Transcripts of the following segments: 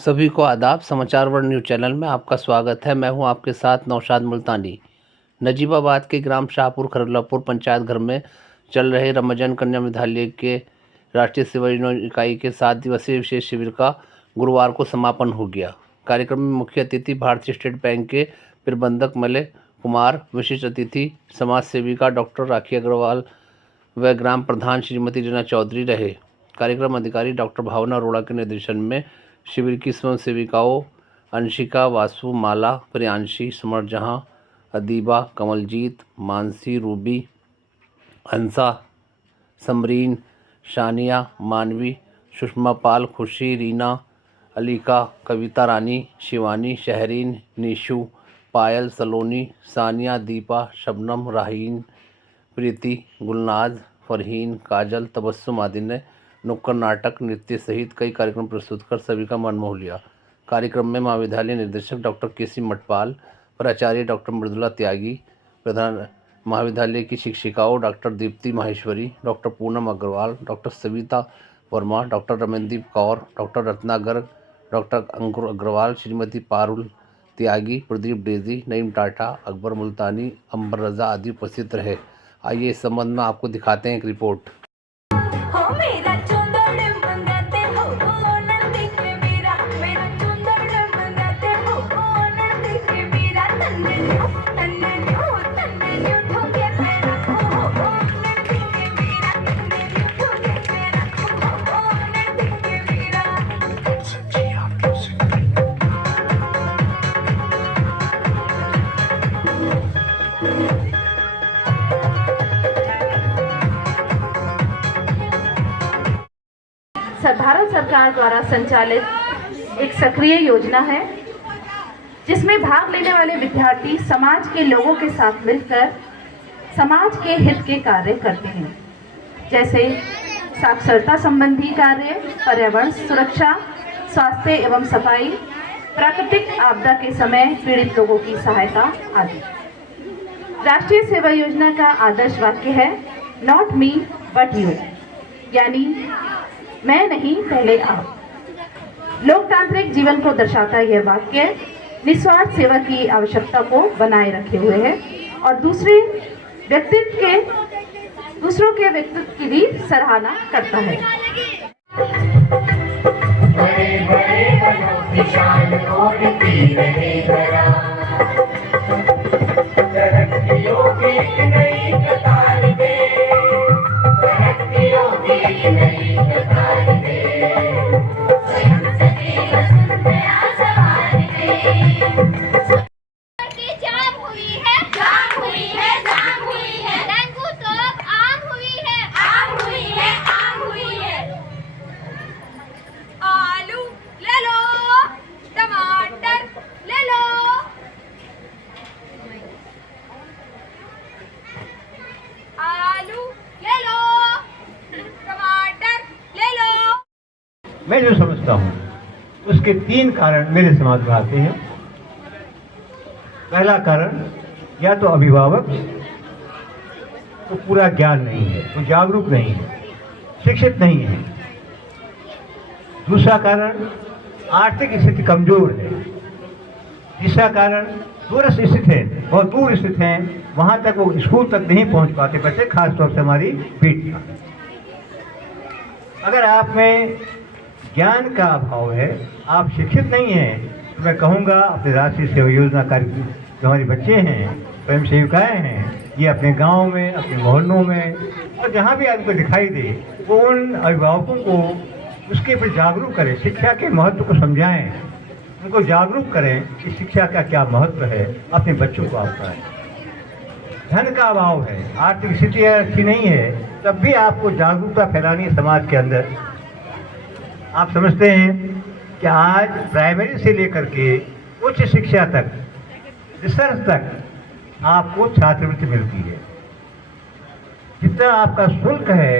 सभी को आदाब। समाचार वर्ल्ड न्यूज़ चैनल में आपका स्वागत है। मैं हूं आपके साथ नौशाद मुल्तानी। नजीबाबाद के ग्राम शाहपुर खरलापुर पंचायत घर में चल रहे रमजान कन्या विद्यालय के राष्ट्रीय सेवा योजना इकाई के 7 दिवसीय विशेष शिविर का गुरुवार को समापन हो गया। कार्यक्रम में मुख्य अतिथि भारतीय स्टेट बैंक के प्रबंधक मलय कुमार, विशिष्ट अतिथि समाज सेविका डॉक्टर राखी अग्रवाल व ग्राम प्रधान श्रीमती रीना चौधरी रहे। कार्यक्रम अधिकारी डॉक्टर भावना अरोड़ा के निर्देशन में शिविर की स्वयं सेविकाओं अंशिका, वासु, माला, प्रियांशी, समर जहां, अदीबा, कमलजीत, मानसी, रूबी, हंसा, समरीन, शानिया, मानवी, सुषमा पाल, खुशी, रीना, अलीका, कविता रानी, शिवानी, शहरीन, निशु, पायल, सलोनी, सानिया, दीपा, शबनम, राहीन, प्रीति, गुलनाज, फरहीन, काजल, तबस्सुम आदि ने नुक्कड़ नाटक, नृत्य सहित कई कार्यक्रम प्रस्तुत कर सभी का मन मोह लिया। कार्यक्रम में महाविद्यालय निदेशक डॉक्टर केसी मटपाल, प्राचार्य डॉक्टर मृदुला त्यागी, प्रधान महाविद्यालय की शिक्षिकाओं doctor Deepti Maheshwari, doctor Poonam Agarwal, doctor Savita Verma, doctor Ramandeep Kaur, doctor Ratna Garg, doctor Ankur Agarwal, Shrimati Parul Tyagi, Pradeep Daisy, Naeem Tata, Akbar Multani, Ambar Raza आदि उपस्थित रहे। आइए इस संबंध में आपको दिखाते हैं एक रिपोर्ट। भारत सरकार द्वारा संचालित एक सक्रिय योजना है जिसमें भाग लेने वाले विद्यार्थी समाज के लोगों के साथ मिलकर समाज के हित के कार्य करते हैं, जैसे साक्षरता संबंधी कार्य, पर्यावरण सुरक्षा, स्वास्थ्य एवं सफाई, प्राकृतिक आपदा के समय पीड़ित लोगों की सहायता आदि। राष्ट्रीय सेवा योजना का आदर्श वाक्य है नॉट मी बट यू, यानी मैं नहीं पहले आप। लोकतांत्रिक जीवन को दर्शाता यह वाक्य निस्वार्थ सेवा की आवश्यकता को बनाए रखे हुए है और दूसरों के व्यक्तित्व की भी सराहना करता है। बड़े बड़े निशान ओढ़ती रहे धरा, तरक्कियों की नई कतार में, तरक्कियों की नई कतार में, स्वयं सदैव सुंदर सवार में। जाम हुई है, जाम हुई है, जाम हुई है, डेंगू तो आम हुई है, आम हुई है, आम हुई है। आलू ले लो, टमाटर ले लो, आलू ले लो, टमाटर ले लो। मैं जो समझता हूँ उसके 3 कारण मेरे समाज में आते हैं। पहला कारण, या तो अभिभावक तो पूरा ज्ञान नहीं है, तो जागरूक नहीं है, शिक्षित नहीं है। दूसरा कारण, आर्थिक स्थिति कमजोर है। तीसरा कारण, दूरस्थ स्थित है, बहुत दूर स्थित हैं, वहाँ तक वो स्कूल तक नहीं पहुँच पाते बच्चे, खासतौर से हमारी बेटियाँ। अगर आप में ज्ञान का अभाव है, आप शिक्षित नहीं हैं, तो मैं कहूँगा अपने राष्ट्रीय सेवा योजना कार्य जो हमारे बच्चे हैं, स्वयं सेविकाएँ हैं, ये अपने गांव में, अपने मोहल्लों में और जहाँ भी आपको दिखाई दे, वो उन अभिभावकों को उसके पर जागरूक करें, शिक्षा के महत्व को समझाएं, उनको जागरूक करें कि शिक्षा का क्या महत्व है, अपने बच्चों को आप कराएं। धन का अभाव है, आर्थिक स्थिति अच्छी नहीं है, तब भी आपको जागरूकता फैलानी है समाज के अंदर। आप समझते हैं कि आज प्राइमरी से लेकर के उच्च शिक्षा तक, रिसर्च तक आपको छात्रवृत्ति मिलती है। जितना आपका शुल्क है,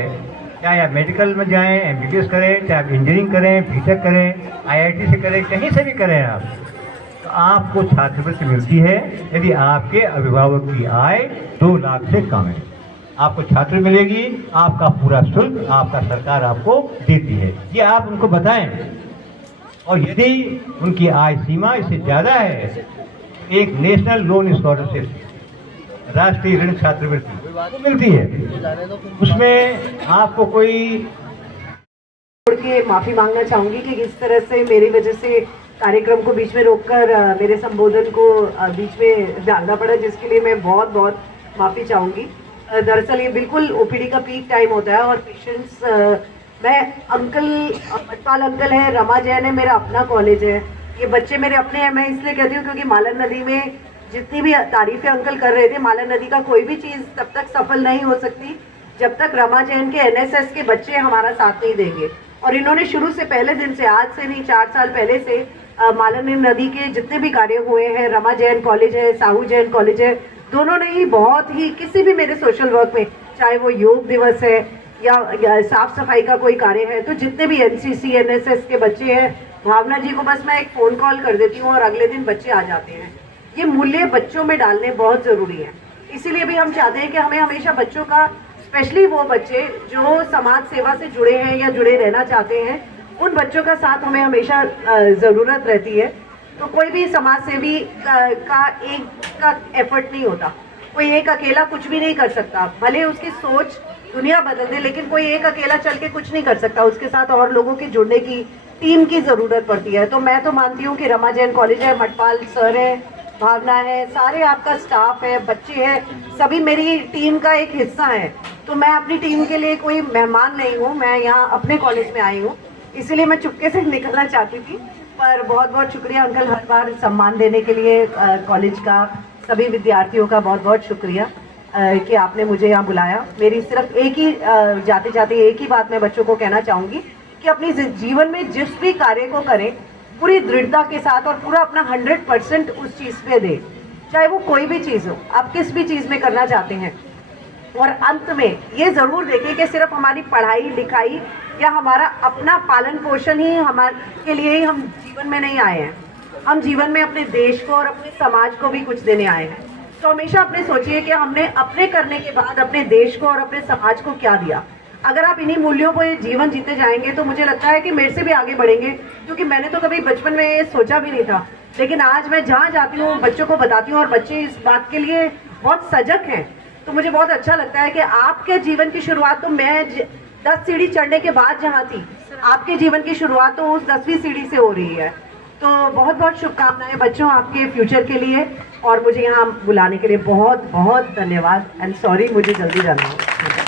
चाहे आप मेडिकल में जाएं, एमबीबीएस करें, चाहे आप इंजीनियरिंग करें, बीटेक करें, आईआईटी से करें, कहीं से भी करें आप, तो आपको छात्रवृत्ति मिलती है यदि आपके अभिभावक की आय 2 लाख से कम है। आपको छात्र मिलेगी, आपका पूरा शुल्क आपका सरकार आपको देती है। ये आप उनको बताएं और यदि उनकी आय सीमा इससे ज़्यादा है, एक नेशनल लोन स्कॉलरशिप, राष्ट्रीय ऋण छात्रवृत्ति मिलती है, उसमें आपको कोई के माफी मांगना चाहूंगी कि किस तरह से मेरी वजह से कार्यक्रम को बीच में रोककर मेरे संबोधन को बीच में डालना पड़ा, जिसके लिए मैं बहुत बहुत माफी चाहूंगी। दरअसल ये बिल्कुल ओपीडी का पीक टाइम होता है और पेशेंट्स, मैं अंकल मटपाल अंकल है, रमा जैन है, मेरा अपना कॉलेज है, ये बच्चे मेरे अपने हैं। मैं इसलिए कहती हूँ क्योंकि मालन नदी में जितनी भी तारीफें अंकल कर रहे थे, मालन नदी का कोई भी चीज़ तब तक सफल नहीं हो सकती जब तक रमा जैन के एनएसएस के बच्चे हमारा साथ नहीं देंगे। और इन्होंने शुरू से, पहले दिन से, आज से नहीं 4 साल पहले से मालन नदी के जितने भी कार्य हुए हैं, रमा जैन कॉलेज है, साहू जैन कॉलेज है, दोनों ने ही बहुत ही किसी भी मेरे सोशल वर्क में, चाहे वो योग दिवस है या साफ सफाई का कोई कार्य है, तो जितने भी एनसीसी एनएसएस के बच्चे हैं, भावना जी को बस मैं एक फ़ोन कॉल कर देती हूँ और अगले दिन बच्चे आ जाते हैं। ये मूल्य बच्चों में डालने बहुत ज़रूरी है। इसीलिए भी हम चाहते हैं कि हमें हमेशा बच्चों का, स्पेशली वो बच्चे जो समाज सेवा से जुड़े हैं या जुड़े रहना चाहते हैं, उन बच्चों का साथ हमें हमेशा ज़रूरत रहती है। तो कोई भी समाज सेवी का एक का एफर्ट नहीं होता, कोई एक अकेला कुछ भी नहीं कर सकता, भले उसकी सोच दुनिया बदल दे, लेकिन कोई एक अकेला चल के कुछ नहीं कर सकता, उसके साथ और लोगों के जुड़ने की, टीम की ज़रूरत पड़ती है। तो मैं तो मानती हूँ कि रमा जैन कॉलेज है, मटपाल सर है, भावना है, सारे आपका स्टाफ है, बच्चे हैं, सभी मेरी टीम का एक हिस्सा है। तो मैं अपनी टीम के लिए कोई मेहमान नहीं हूँ, मैं यहाँ अपने कॉलेज में आई हूँ, इसीलिए मैं चुपके से निकलना चाहती थी। पर बहुत बहुत शुक्रिया अंकल, हर बार सम्मान देने के लिए कॉलेज का, सभी विद्यार्थियों का बहुत बहुत शुक्रिया कि आपने मुझे यहाँ बुलाया। मेरी सिर्फ एक ही जाते जाते एक ही बात मैं बच्चों को कहना चाहूँगी कि अपनी जीवन में जिस भी कार्य को करें पूरी दृढ़ता के साथ और पूरा अपना 100% उस चीज़ पे दें, चाहे वो कोई भी चीज़ हो, आप किस भी चीज़ में करना चाहते हैं। और अंत में ये ज़रूर देखें कि सिर्फ हमारी पढ़ाई लिखाई या हमारा अपना पालन पोषण ही हमारे के लिए ही हम जीवन में नहीं आए हैं, हम जीवन में अपने देश को और अपने समाज को भी कुछ देने आए हैं। तो हमेशा अपने सोचिए कि हमने अपने करने के बाद अपने देश को और अपने समाज को क्या दिया। अगर आप इन्हीं मूल्यों को ये जीवन जीते जाएंगे तो मुझे लगता है कि मेरे से भी आगे बढ़ेंगे, क्योंकि मैंने तो कभी बचपन में ये सोचा भी नहीं था, लेकिन आज मैं जहाँ जाती हूँ बच्चों को बताती हूँ और बच्चे इस बात के लिए बहुत सजग हैं। तो मुझे बहुत अच्छा लगता है कि आपके जीवन की शुरुआत तो मैं 10 सीढ़ी चढ़ने के बाद जहाँ थी, आपके जीवन की शुरुआत तो उस 10वीं सीढ़ी से हो रही है। तो बहुत बहुत शुभकामनाएं बच्चों आपके फ्यूचर के लिए, और मुझे यहाँ बुलाने के लिए बहुत बहुत धन्यवाद। एंड सॉरी, मुझे जल्दी जाना है।